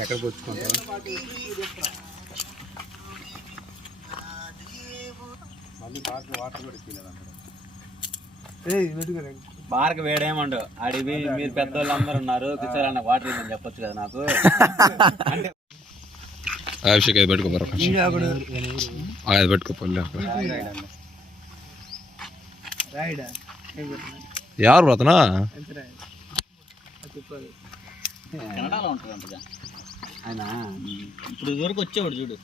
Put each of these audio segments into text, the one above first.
ఎక్కడ కొట్టుకుంటావు మళ్ళీ బాగా వాటర్ కూడా బార్కి వేడేమండు అడివి మీరు పెద్దోళ్ళు అందరు ఉన్నారు కిచోర్ అన్న వాటర్ ఇదని చెప్పొచ్చు కదా నాకు అంటే అభిషేక్ అది పెట్టుకోపోరా అది పెట్టుకోపోలే ఎవరు పోతున్నా కెనడాలో ఉంటుంది ఆయన ఇప్పుడు వరకు వచ్చేవాడు చూడు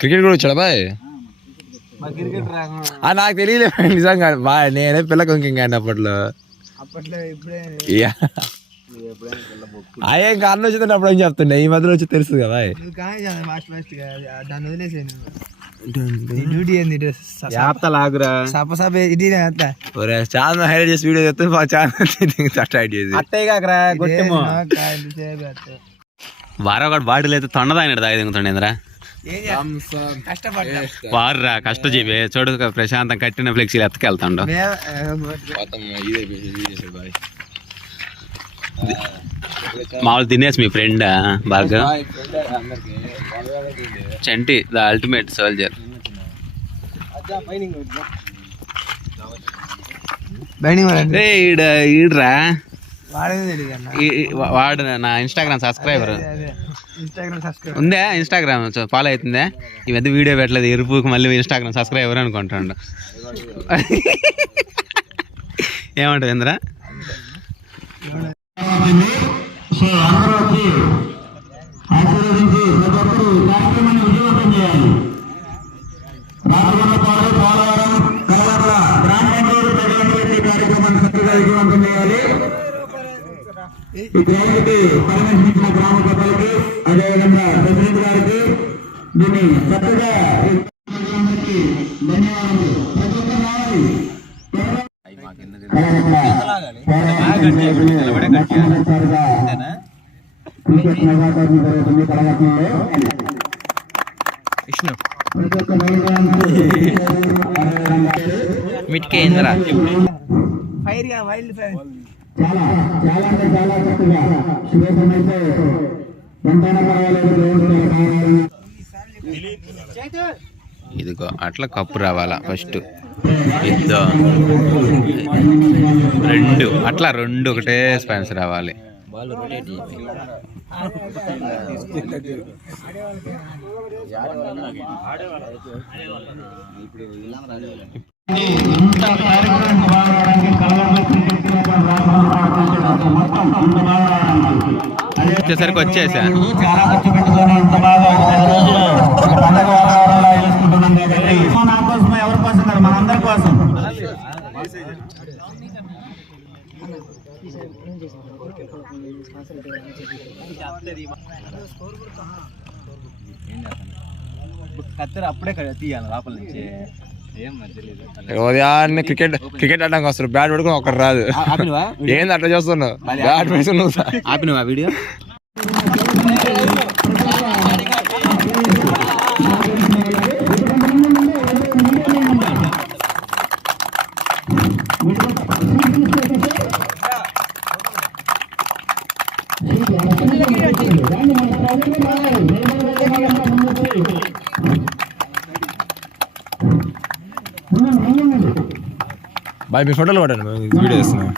క్రికెట్ కూడా వచ్చాడా బాయ్ నాకు తెలియలే నిజంగా బాయ్ నేనే పిల్లకి ఇంకేం అప్పట్లో అయ్యే ఇంకా అన్న వచ్చిందంటే అప్పుడు ఏం చెప్తుండే ఈ మధ్యలో వచ్చి తెలుస్తుంది కదా చాలా హైలైట్ చేసి వీడియో చెప్తే వారా ఒకటి బాటిల్ అయితే తొండదాయనడు దాగి దిగుతుండేంద్రా వారురా కష్టజీవి చూడు ప్రశాంతం కట్టిన ఫ్లెక్సీలు ఎత్తకెళ్తాడు మామూలు తినేసి మీ ఫ్రెండ్ బాగా చంటి ద అల్టిమేట్ సోల్జర్ ఈడ్రా వాడు నా ఇన్స్టాగ్రామ్ సబ్స్క్రైబర్ ఉందే ఇన్స్టాగ్రామ్ ఫాలో అవుతుందే ఈ మధ్య వీడియో పెట్టలేదు ఎరుపుకి మళ్ళీ ఇన్స్టాగ్రామ్ సబ్స్క్రైబర్ అనుకుంటాడు ఏమంటావు ఇంద్రా ఈ గ్రామానికి పరమేశ్వరించిన గ్రామ సభలకి అదేవిధంగా ప్రెసిడెంట్ గారికి దీన్ని చక్కగా ధన్యవాదాలు. ప్రతి ఒక్కరు రావాలి. క్రికెట్ మెగాటోర్నీ జరుగుతుంది కళాశాలలో. చాలా చాలా అంటే చాలా చక్కగా శుభ్రమైతే ఎంతైనా పర్వాలేదు. ఇదిగో అట్లా కప్పు రావాలా ఫస్ట్ ఇద్దో రెండు అట్లా రెండు ఒకటే స్పాన్స్ రావాలి. వచ్చేసరికి వచ్చేసా చాలా ఖర్చు పెట్టుకొని ఇంత బాగా పండగ వాతావరణంలో వేసుకుంటున్నాం కాబట్టి నా కోసం ఎవరి కోసం కాదు మనందరి కోసం. కత్తెర అప్పుడే తీయాలి లోపల నుంచి. ఉదయాన్నే క్రికెట్ ఆడడానికి వస్తారు బ్యాట్ పడుకుని ఒకరు రాదు. ఏంది అట్లా చేస్తున్నావు బ్యాట్ వేసుకున్నావు ఆపినవా వీడియో? బాయ్ మీ ఫోటోలు పడండి వీడియో చేస్తున్నాం.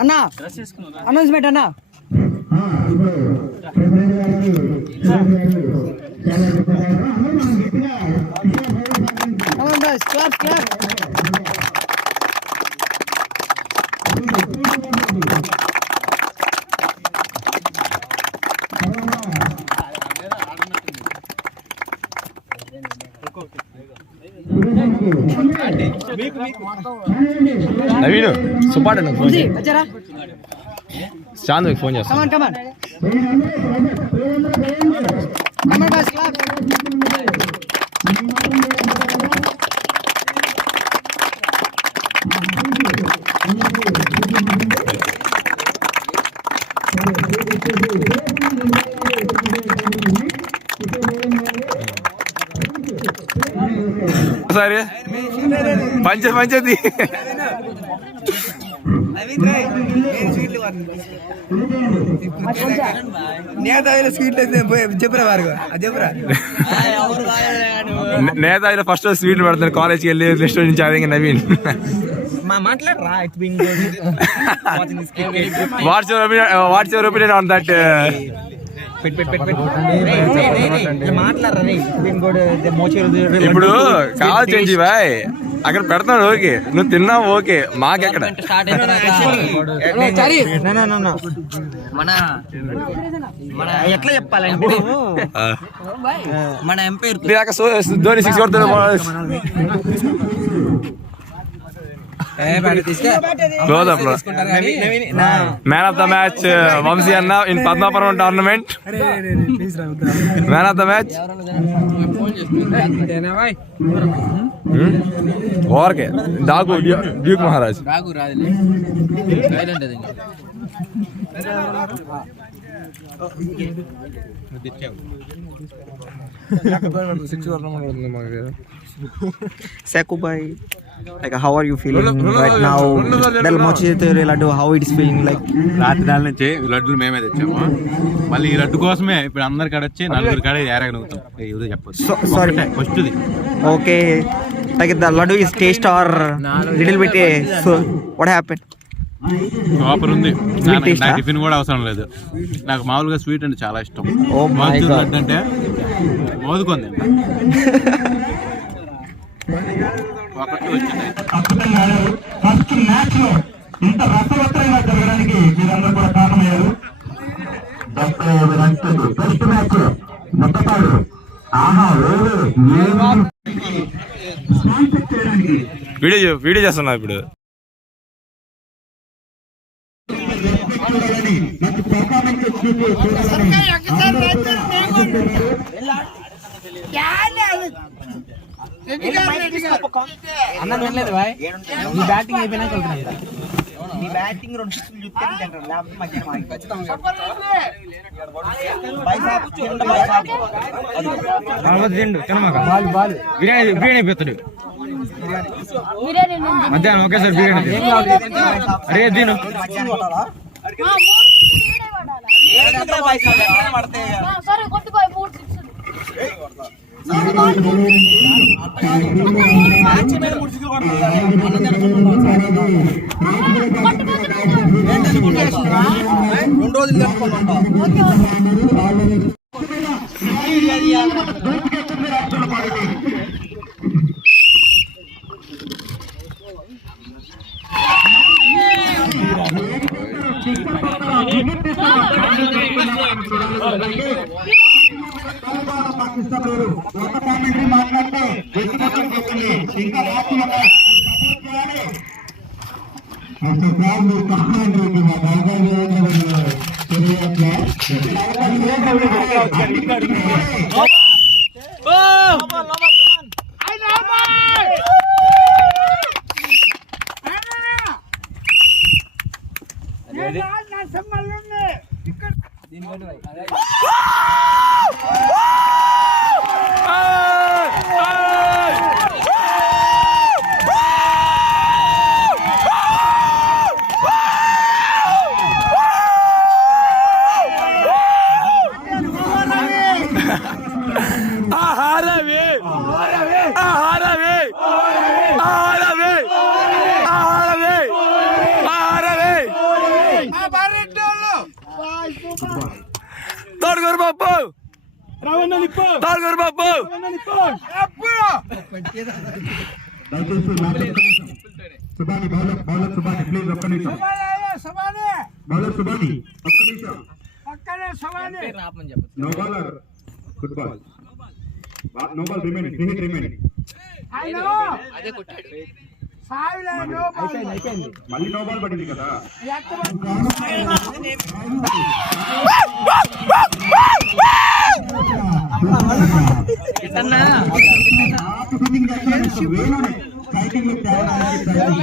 అన్నా అనౌన్స్మెంట్ అన్నా ఇప్పుడు నవీన్ సుపాటు ఫోన్ వచ్చారా చాంద్కి ఫోన్ చేస్తా కమాన్ కమాన్ కమాన్ బాస్ క్లాప్ సరే పంచది నేత ఫస్ట్ స్వీట్లు పెడతాను కాలేజ్కి వెళ్ళి నెక్స్ట్ నుంచి అదే Naveen what's your opinion on that ఇప్పుడు కావాలి చేంజీ బాయ్ అక్కడ పెడతాడు ఓకే నువ్వు తిన్నావు ఓకే మాకెక్కడ మన ఎట్లా చెప్పాలంటే మన ఎంపైర్ ధోని 6 కొడతాడు close up man of the match Vamshi అన్న in Padmapuram tournament man of the match okay Daaku డ్యూక్ Maharaj Seku bhai, like how are you feeling right now? Del mochite laddu, how it is feeling like? రాత్రి నుంచి లడ్డులు మేమే తెచ్చాము మళ్ళీ ఈ లడ్డు కోసమే ఇప్పుడు అందరి కాడ వచ్చి నలుగురు కాడ ఏరగలుగుతాం ఏదో చెప్పొచ్చు Sorry. First Okay, like the laddu is taste or little bit. So what happened? Super ఉంది taste, నాకు టిఫిన్ కూడా అవసరం లేదు నాకు మామూలుగా స్వీట్ అంటే చాలా ఇష్టం Oh my motichoor God. Laddu అంటే మోదుకుంది ఒకటి వచ్చింది అద్భుతంగా ఆడారు. ఫస్ట్ మ్యాచ్ లో ఇంత రసవత్తరంగా జరగడానికి మీరందరూ కూడా కారణమయ్యారు. ఫస్ట్ మ్యాచ్ మొట్టపాడు ఆహా స్పాన్సర్ చేయడానికి వీడియో చేస్తున్నా ఇప్పుడు మంచి పర్ఫార్మెన్స్ అన్న వినలేదు బాయ్ నీ బ్యాటింగ్ అయిపోయినాక వెళ్తున్నా నీ బ్యాటింగ్ 2 సిక్స్లు చూస్తే తింటారు లేకపోతే మధ్యాహ్నం ఖచ్చితంగా బాల్ బిర్యానీ పెడతాడు మధ్యాహ్నం ఒకేసారి బిర్యానీ అరే దీను సరే కొట్టుకోయి 4 మాట్లాడితే ఇంకా తోడుగోరు బాబు తోడుగోరు బాబు దయచేసి మ్యాచ్ ఒక్క నిమిషం. సుబాని బౌలర్ సుబాని ప్లీజ్ ఒక్క నిమిషం. బౌలర్ సుబాని ఒక్క నిమిషం. No baller football no ball remaining 3 remaining. మళ్ళీ నో బాల్ పడింది కదా.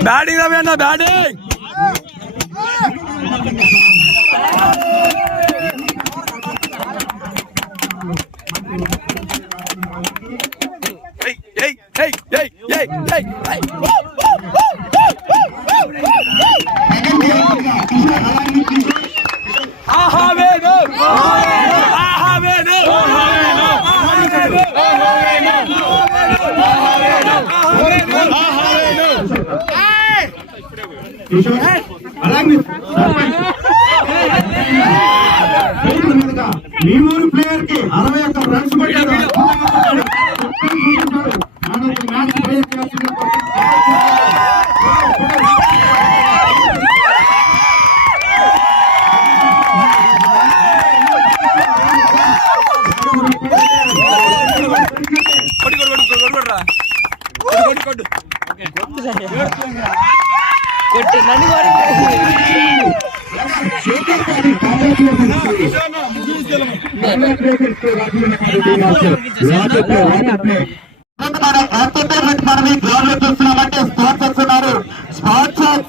బ్యాటింగ్ రవి అన్న బ్యాటింగ్. మీ ఊరు ప్లేయర్ కి 61 రన్స్ కొట్టారు. చూస్తున్నామంటే స్పాన్సర్స్ ఉన్నారు. స్పాన్సర్